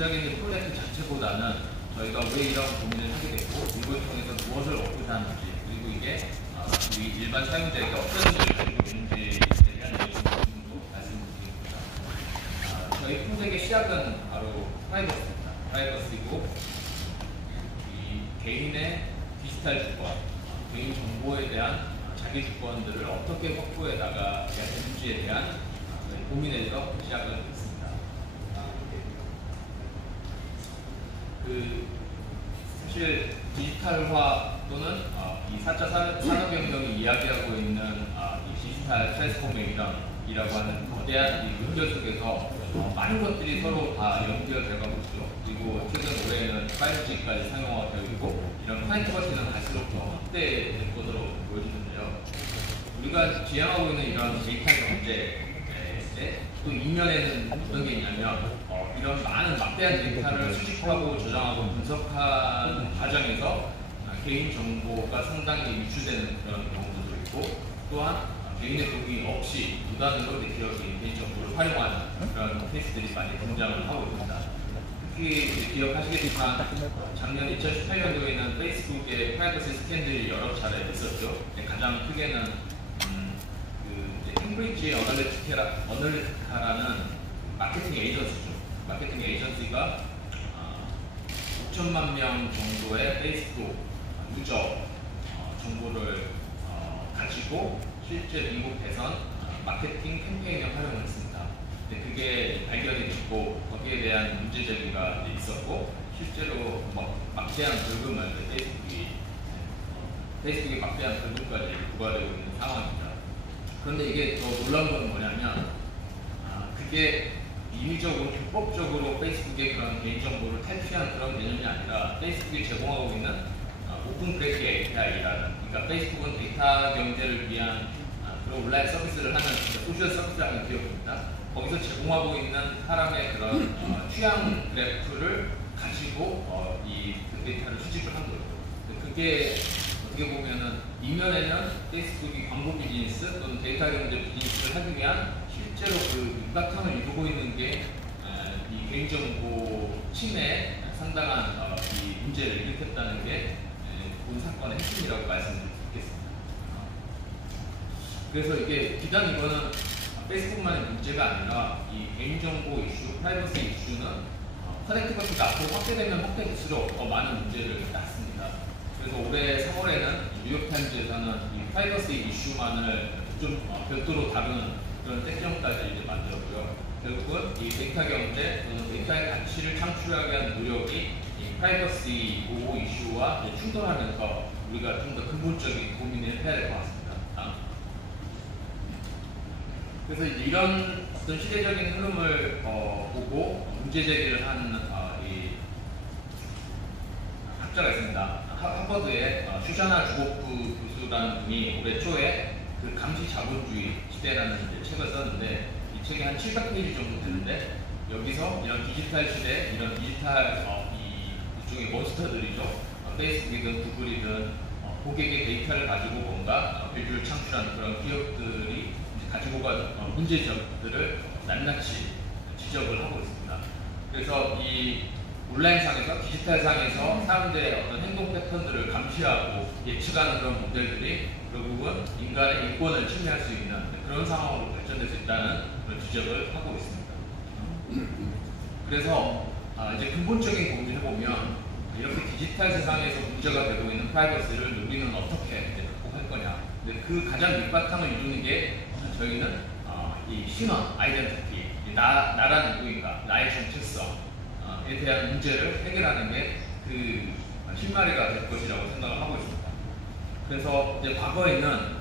구체적인 프로젝트 자체보다는 저희가 왜 이런 고민을 하게 됐고 이걸 통해서 무엇을 얻고자 하는지 그리고 이게 우리 일반 사용자에게 어떤 의미를 가지고 있는지에 대한 내용도 말씀드리겠습니다. 저희 프로젝트의 시작은 바로 프라이버시입니다. 프라이버시고 이 개인의 디지털 주권, 개인 정보에 대한 자기 주권들을 어떻게 확보해 나가야 되는지에 대한 고민에서 시작을 했습니다. 사실 디지털화 또는 이 4차 산업혁명이 이야기하고 있는 이 디지털 트랜스포메이션이라고 하는 거대한 이 문제 속에서 많은 것들이 서로 다 연결되어가고 있죠. 그리고 최근 올해는 5G까지 상용화가 되어 있고 이런 커넥티버티는 갈수록 더 확대될 것으로 보여지는데요. 우리가 지향하고 있는 이런 데이터 경제에 또 이면에는 어떤 게 있냐면 이런 많은 막대한 데이터를 수집하고 저장하고 분석하는 과정에서 개인 정보가 상당히 유출되는 그런 경우도 있고 또한 개인의 동의 없이 무단으로 개인 정보를 활용하는 그런 케이스들이 많이 등장을 하고 있습니다. 특히 기억하시겠지만 작년 2018년도에는 페이스북의 프라이버시 스캔들이 여러 차례 있었죠. 가장 크게는 캠브리지 어널리티카라는 마케팅 에이전시죠. 마케팅 에이전시가 5천만 명 정도의 페이스북 유저 정보를 가지고 실제 미국 대선 마케팅 캠페인에 활용을 했습니다. 근데 그게 발견이 됐고 거기에 대한 문제 제기가 있었고 실제로 막대한 벌금을 페이스북이 막대한 벌금까지 부과되고 있는 상황입니다. 그런데 이게 더 놀라운 건 뭐냐면 그게 임의적으로 불법적으로 페이스북의 그런 개인정보를 탈취한 그런 개념이 아니라 페이스북이 제공하고 있는 오픈 그래픽 API라는 그러니까 페이스북은 데이터 경제를 위한 그런 온라인 서비스를 하는 소셜 서비스라는 기업입니다. 거기서 제공하고 있는 사람의 그런 취향 그래프를 가지고 이 데이터를 수집을 한 거죠. 그게 어떻게 보면은 이면에는 페이스북이 광고 비즈니스 또는 데이터 경제 비즈니스를 하기 위한 실제로 그 밑바탕을 이루고 있는 게 이 개인정보 침해에 상당한 이 문제를 일으켰다는 게 본 사건의 핵심이라고 말씀드리겠습니다. 그래서 이게 비단 이거는 페이스북만의 문제가 아니라 이 개인정보 이슈, 프라이버시 이슈는 커넥티버티가 앞으로 확대되면 확대될수록 더 많은 문제를 낳습니다. 그래서 올해 3월에는 뉴욕타임즈에서는 이 프라이버시 이슈만을 좀 별도로 다루는 그런 섹션까지 이제 만들었고요. 결국은 이 데이터 경제 또는 데이터의 가치를 창출하기 위한 노력이 이 프라이버시 보호 이슈와 충돌하면서 우리가 좀 더 근본적인 고민을 해야 될 것 같습니다. 그래서 이제 이런 어떤 시대적인 흐름을 보고 문제 제기를 한 이 학자가 있습니다. 하버드의 슈샤나 주고프 교수라는 분이 올해 초에 그 감시 자본주의 시대라는 책을 썼는데 이 책이 한 700페이지 정도 되는데 여기서 이런 디지털 시대, 이런 디지털 일종의 몬스터들이죠. 페이스북이든 구글이든 고객의 데이터를 가지고 뭔가 밸류를 창출하는 그런 기업들이 가지고 간 문제점들을 낱낱이 지적을 하고 있습니다. 그래서 이 온라인상에서 디지털상에서 사람들의 어떤 행동 패턴들을 감시하고 예측하는 그런 모델들이 결국은 인간의 인권을 침해할 수 있는 그런 상황으로 발전될 수 있다는 그런 지적을 하고 있습니다. 그래서 이제 근본적인 고민을 해보면 이렇게 디지털 세상에서 문제가 되고 있는 프라이버시를 우리는 어떻게 극복할 거냐. 근데 그 가장 밑바탕을 이루는 게 저희는 이 신원, 아이덴티티, 나란 누구인가, 나의 정체성에 대한 문제를 해결하는 게 그 실마리가 될 것이라고 생각을 하고 있습니다. 그래서 이제 과거에는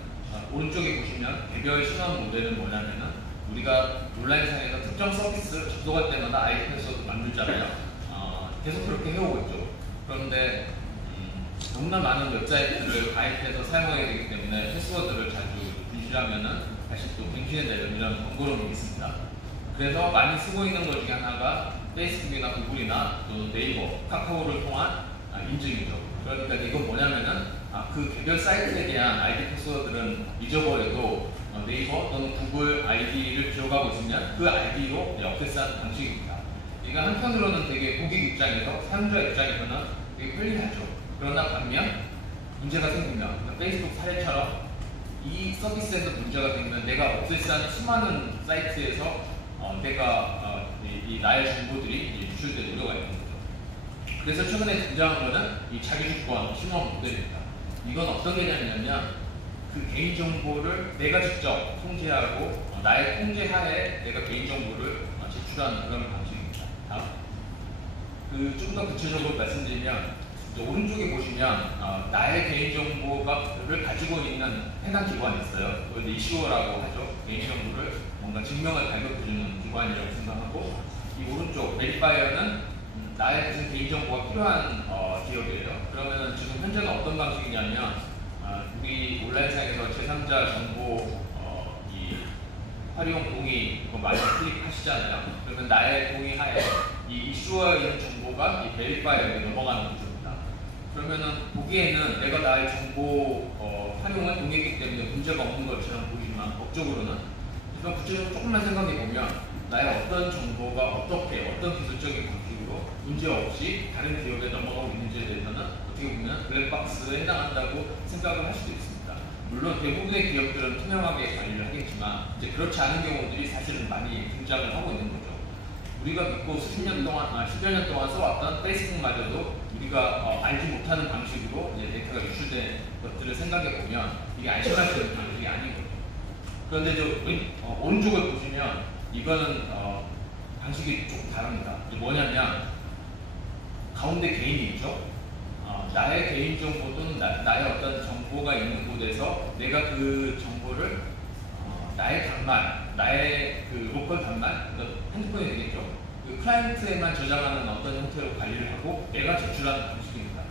오른쪽에 보시면 개별 신원 모델은 뭐냐면은 우리가 온라인상에서 특정 서비스를 접속할 때마다 IP 패스워드 만들잖아요. 계속 그렇게 해오고 있죠. 그런데 너무나 많은 웹사이트를 가입해서 사용하게 되기 때문에 패스워드를 자주 분실하면은 다시 또 갱신해내는 이런 번거로움이 있습니다. 그래서 많이 쓰고 있는 것 중에 하나가 페이스북이나 구글이나 또 네이버, 카카오를 통한 인증이죠. 그러니까 이건 뭐냐면은 그 개별 사이트에 대한 아이디 패스워드는 잊어버려도 네이버 또는 구글 아이디를 기억하고 있으면 그 아이디로 액세스하는 방식입니다. 그러니까 한편으로는 되게 고객 입장에서, 사용자 입장에서는 되게 편리하죠. 그러나 반면 문제가 생기면, 그러니까 페이스북 사례처럼 이 서비스에서 문제가 생기면 내가 억세스하는 수많은 사이트에서 이 나의 정보들이 유출될 우려가 있는 거죠. 그래서 최근에 등장한 거는 이 자기주권 신원 모델입니다. 이건 어떤 개념이냐면 그 개인정보를 내가 직접 통제하고 나의 통제하에 내가 개인정보를 제출하는 그런 방식입니다. 다음. 좀 더 구체적으로 말씀드리면 오른쪽에 보시면 나의 개인정보를 가지고 있는 해당 기관이 있어요. 그걸 이슈어라고 하죠. 개인정보를 뭔가 증명을 발급해주는 기관이라고 생각하고, 이 오른쪽 베리파이어는 나의 무슨 개인정보가 필요한 기업이에요. 그러면은 지금 현재는 어떤 방식이냐면 우리 온라인상에서 제3자 정보 이 활용 동의 이거 많이 클릭하시잖아요. 그러면 나의 동의하에 이 이슈어에 있는 정보가 이 베리파이어에 넘어가는 구조입니다. 그러면은 보기에는 내가 나의 정보 활용을 동의했기 때문에 문제가 없는 것처럼 보이지만 법적으로는, 그럼 구체적으로 조금만 생각해 보면 나의 어떤 정보가 어떻게 어떤 기술적인 방식으로 문제없이 다른 기업에 넘어가고 있는지에 대해서는 어떻게 보면 블랙박스에 해당한다고 생각을 할 수도 있습니다. 물론 대부분의 기업들은 투명하게 관리를 하겠지만 이제 그렇지 않은 경우들이 사실은 많이 등장을 하고 있는 거죠. 우리가 믿고 수십 년 동안, 10여 년 동안 써왔던 페이스북마저도 우리가 알지 못하는 방식으로 이제 데이터가 유출된 것들을 생각해 보면 이게 안심할 수 있는 방식이 아닌 거죠. 그런데 오른쪽을 보시면 이거는 방식이 조금 다릅니다. 뭐냐면 가운데 개인이 있죠. 나의 개인정보 또는 나의 어떤 정보가 있는 곳에서 내가 그 정보를 나의 단말, 나의 그 로컬 단말, 핸드폰이 되겠죠. 그 클라이언트에만 저장하는 어떤 형태로 관리를 하고 내가 제출하는 방식입니다.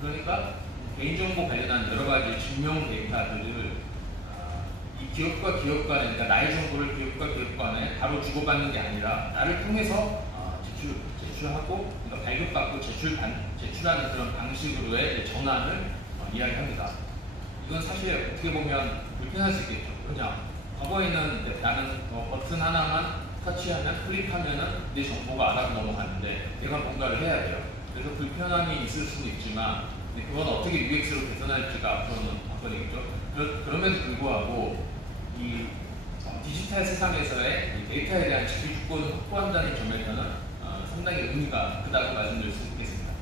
그러니까 개인정보 관련한 여러 가지 증명 데이터들을 이 기업과 기업 간에, 그러니까 나의 정보를 기업과 기업 간에 바로 주고받는 게 아니라 나를 통해서 제출하고, 그러니까 발급받고 제출하는 그런 방식으로의 전환을 이야기합니다. 이건 사실 어떻게 보면 불편할 수 있겠죠. 그냥 과거에는 나는 버튼 하나만 터치하면, 클릭하면은 내 정보가 알아서 넘어가는데 내가 뭔가를 해야 돼요. 그래서 불편함이 있을 수는 있지만 그건 어떻게 UX로 개선할지가 앞으로는 관건이겠죠. 그럼에도 불구하고 이 디지털 세상에서의 이 데이터에 대한 자기주권을 확보한다는 점에서는 상당히 의미가 크다고 말씀드릴 수 있겠습니다.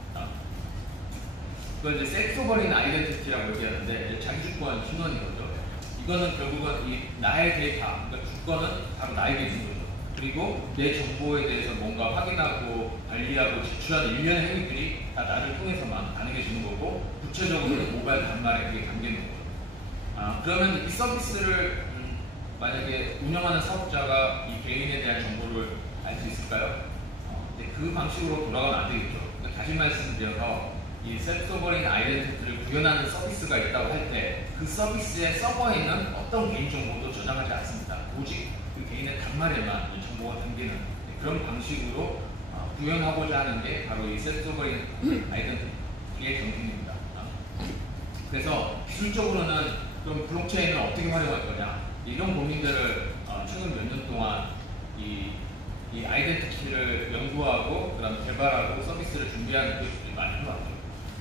그걸 이제 셋 소버린 아이덴티티라고 얘기하는데 자기주권 신원인 거죠. 이거는 결국은 이 나의 데이터, 그러니까 주권은 바로 나에게 있는 거죠. 그리고 내 정보에 대해서 뭔가 확인하고 관리하고 제출하는 일련의 행위들이 다 나를 통해서만 가능해지는 거고, 구체적으로는 모바일 단말에 그게 담기는 거죠. 그러면 이 서비스를 만약에 운영하는 사업자가 이 개인에 대한 정보를 알 수 있을까요? 그 방식으로 돌아가면 안 되겠죠. 그러니까 다시 말씀드려서 이 셀프-소버린 아이덴티티를 구현하는 서비스가 있다고 할 때 그 서비스의 서버에는 어떤 개인정보도 저장하지 않습니다. 오직 그 개인의 단말에만 이 정보가 담기는 그런 방식으로 구현하고자 하는 게 바로 이 셀프-소버린 아이덴티티의 정신입니다. 그래서 기술적으로는 그럼 블록체인을 어떻게 활용할 거냐, 이런 고민들을 최근 몇 년 동안 이 아이덴티티를 연구하고 그다음 개발하고 서비스를 준비하는 기업들이 많이 해왔죠.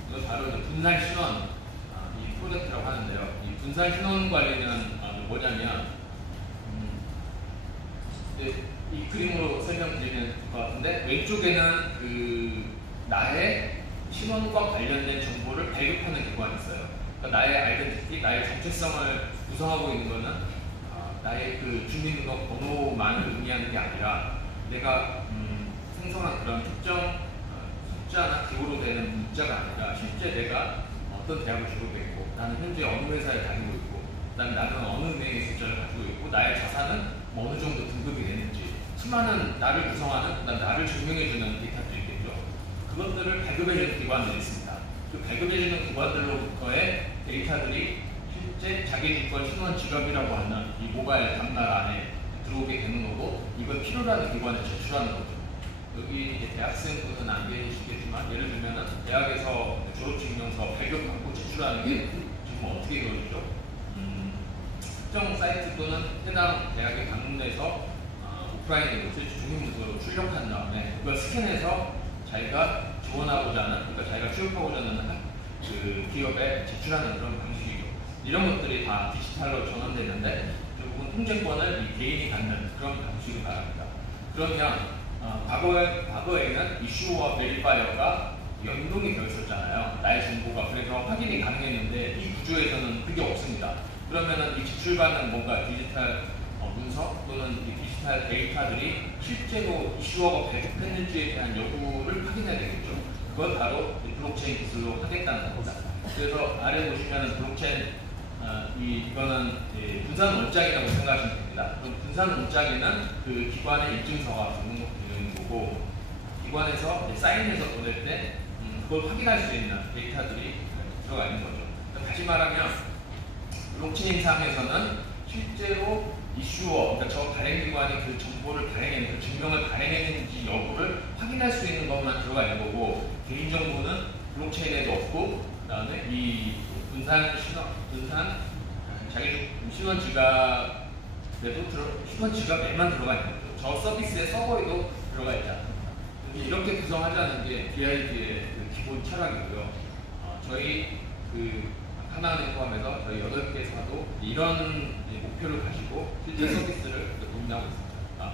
이건 바로 분산 신원 이 프로젝트라고 하는데요. 이 분산 신원 관리는 뭐냐면 이 그림으로 설명드리는 것 같은데, 왼쪽에는 그 나의 신원과 관련된 정보를 발급하는 기관이 있어요. 그러니까 나의 아이덴티티, 나의 정체성을 구성하고 있는 것은 나의 그 주민등록 번호만을 의미하는 게 아니라 내가 생성한 그런 특정 숫자나 기호로 되는 문자가 아니라 실제 내가 어떤 대학을 졸업했고, 나는 현재 어느 회사에 다니고 있고, 그다음에 나는 어느 은행의 숫자를 가지고 있고, 나의 자산은 어느 정도 등급이 되는지, 수많은 나를 구성하는, 그다음 나를 증명해주는 데이터들이 있겠죠. 그것들을 발급해주는 기관들이 있습니다. 그 발급해주는 기관들로부터의 데이터들이 실제 자기주권 신원 지갑이라고 하는 이 모바일 단말 안에 들어오게 되는 거고, 이걸 필요로 하는 기관에 제출하는 거죠. 여기 이제 대학생분은 안 계시겠지만, 예를 들면 대학에서 졸업증명서 발급받고 제출하는 게 정말 어떻게 이루어지죠? 특정 사이트 또는 해당 대학에 방문해서 오프라인으로 종이문서로 출력한 다음에 그걸 스캔해서 자기가 지원하고자 하는, 그러니까 자기가 취업하고자 하는 그 기업에 제출하는 그런 방식이죠. 이런 것들이 다 디지털로 전환되는데 결국은 통제권을 이 개인이 갖는 그런 방식을 말합니다. 그러면 과거에는 이슈와 베리파이어가 연동이 되어 있었잖아요. 나의 정보가. 그래서 확인이 가능했는데 이 구조에서는 그게 없습니다. 그러면은 이 제출받는 뭔가 디지털 문서 또는 이 디지털 데이터들이 실제로 이슈어가 배급했는지에 대한 여부를 확인해야 되겠죠. 그걸 바로 블록체인 기술로 하겠다는 겁니다. 그래서 아래 보시면 블록체인 이거는 분산 원장이라고 생각하시면 됩니다. 그럼 분산 원장에는 그 기관의 인증서가 등록되는 거고, 기관에서 사인해서 보낼 때 그걸 확인할 수 있는 데이터들이 들어가 있는 거죠. 다시 말하면 블록체인 상에서는 실제로 이슈어, 그러니까 저 발행기관이 그 정보를 발행했는지, 그 증명을 발행했는지 여부를 확인할 수 있는 것만 들어가 있는 거고, 개인정보는 블록체인에도 없고, 그 다음에 이 분산 자기 신원 지갑에도 신원 지갑에만 들어가 있는 거죠. 저 서비스의 서버에도 들어가 있지 않습니다. 이렇게 구성하자는 게 BID의 그 기본 철학이고요. 저희 그 하나은행 포함해서 저희 8개사도 이런 목표를 가지고 실제 서비스를 운영하고 있습니다.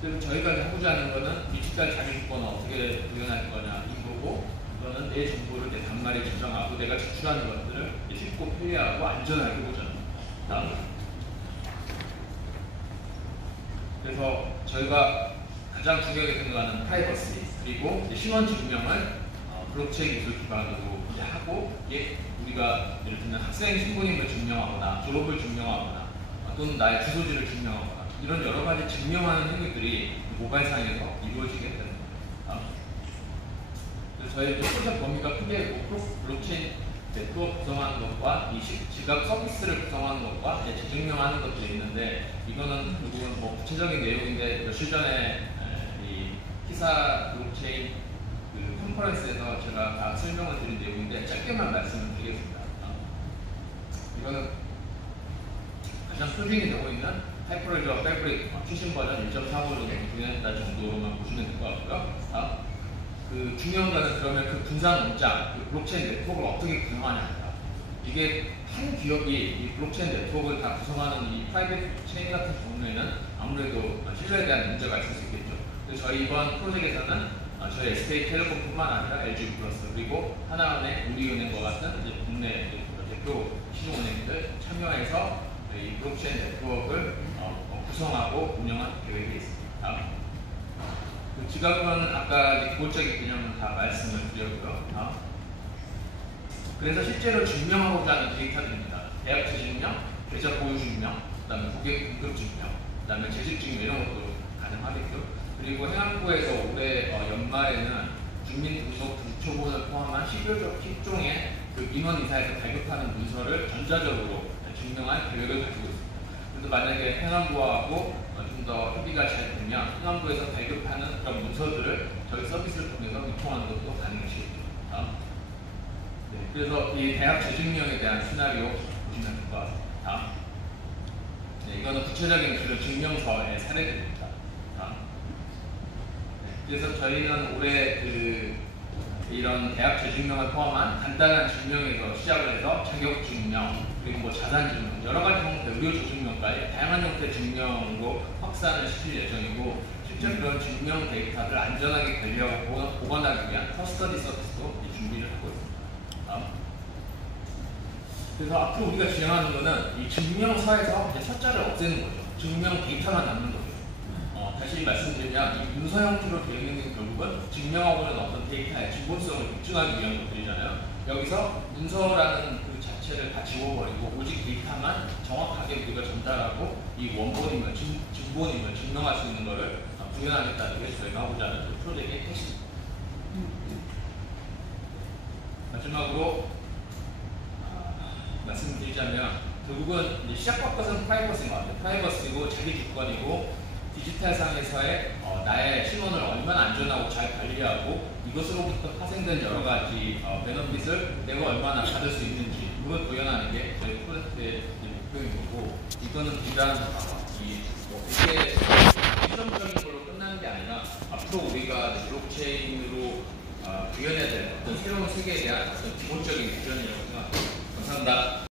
그래서 저희가 하고자 하는 거는 디지털 자기주권을 어떻게 구현할 거냐 이거고, 이거는 내 정보를 내 단말에 저장하고 내가 제출하는 것들을 쉽고 편리하고 안전하게 보자. 그래서 저희가 가장 중요하게 생각하는 프라이버시, 그리고 신원 증명을 블록체인 기술 기반으로 이제 하고, 우리가 예를 들면 학생 신분임을 증명하거나 졸업을 증명하거나 또는 나의 주소지를 증명하거나 이런 여러 가지 증명하는 행위들이 모바일상에서 이루어지게 됩니다. 그래서 저희 프로젝트 범위가 크게 블록체인 네트워크 구성하는 것과 이 지갑 서비스를 구성하는 것과 재증명하는 것들이 있는데, 이거는 결국은 뭐 구체적인 내용인데 며칠 전에 이 키사 블록체인 그 컨퍼런스에서 제가 다 설명을 드린 내용인데 짧게만 말씀을 드리겠습니다. 이거는 가장 표준이 되고 있는 하이퍼레저 패브릭 최신 버전 1.4로 구현했다 정도로만 보시면 될 것 같고요. 그 중요한 거는 그러면 그 분산 원장, 그 블록체인 네트워크를 어떻게 구성하냐입니다. 이게 한 기업이 이 블록체인 네트워크를 다 구성하는 이 프라이빗 체인 같은 경우에는 아무래도 신뢰에 대한 문제가 있을 수 있겠죠. 그래서 저희 이번 프로젝트에서는 저희 SK텔레콤뿐만 아니라 LG플러스 그리고 하나은행, 우리은행과 같은 이제 국내 대표 신용은행들 참여해서 이 블록체인 네트워크를 구성하고 운영할 계획이 있습니다. 그 지갑은 아까 기본적인 개념은 다 말씀을 드렸고요. 그래서 실제로 증명하고자 하는 데이터들입니다. 대학 재증명, 계좌 보유 증명, 그 다음에 고객 등급 증명, 그 다음에 재직 증명 이런 것도 가능하겠죠. 그리고 행안부에서 올해 연말에는 주민등록 등초본을 포함한 10종의 그 민원이사에서 발급하는 문서를 전자적으로 증명할 계획을 가지고 있습니다. 그래서 만약에 행안부하고 좀 더 협의가 잘 되면 행안부에서 발급하는 그런 문서들을 저희 서비스를 통해서 유통하는 것도 가능하시겠습니다. 그래서 이 대학 재증명에 대한 시나리오 보시면 될 것 같습니다. 이거는 구체적인 그런 증명서의 사례들입니다. 그래서 저희는 올해 이런 대학 재증명을 포함한 간단한 증명에서 시작을 해서 자격 증명, 그리고 뭐 자산 증명, 여러 가지 형태, 의료 증명까지 다양한 형태의 증명으로 확산을 시킬 예정이고, 실제 그런 증명 데이터를 안전하게 관리하고 보관하기 위한 커스터디 서비스도 준비를 하고 있습니다. 그래서 앞으로 우리가 진행하는 것은 이 증명서에서 이제 숫자를 없애는 거죠. 증명 데이터만 남는 거죠. 다시 말씀드리면 이 문서 형태로 되어 있는 게 결국은 증명하고는 어떤 데이터의 진본성을 입증하기 위한 것들이잖아요. 여기서 문서라는 그 자체를 다 지워버리고 오직 데이터만 정확하게 우리가 전달하고 이 원본임을, 진본임을 증명할 수 있는 것을 구현하겠다는 게 저희가 하고자 하는 그 프로젝트의 핵심입니다. 마지막으로 말씀드리자면 결국은 이제 시작과 끝은 프라이버시인 것 같아요. 프라이버시고 자기 주권이고 디지털상에서의 나의 신원을 얼마나 안전하고 잘 관리하고 이것으로부터 파생된 여러 가지 베너핏을 내가 얼마나 받을 수 있는지 그걸 구현하는 게 저희 프로젝트의 목표인 거고, 이거는 비단 이 이게 시점적인 걸로 끝나는 게 아니라 앞으로 우리가 블록체인으로 구현해야 될 어떤 새로운 세계에 대한 어떤 기본적인 비전이라고 생각합니다. 감사합니다.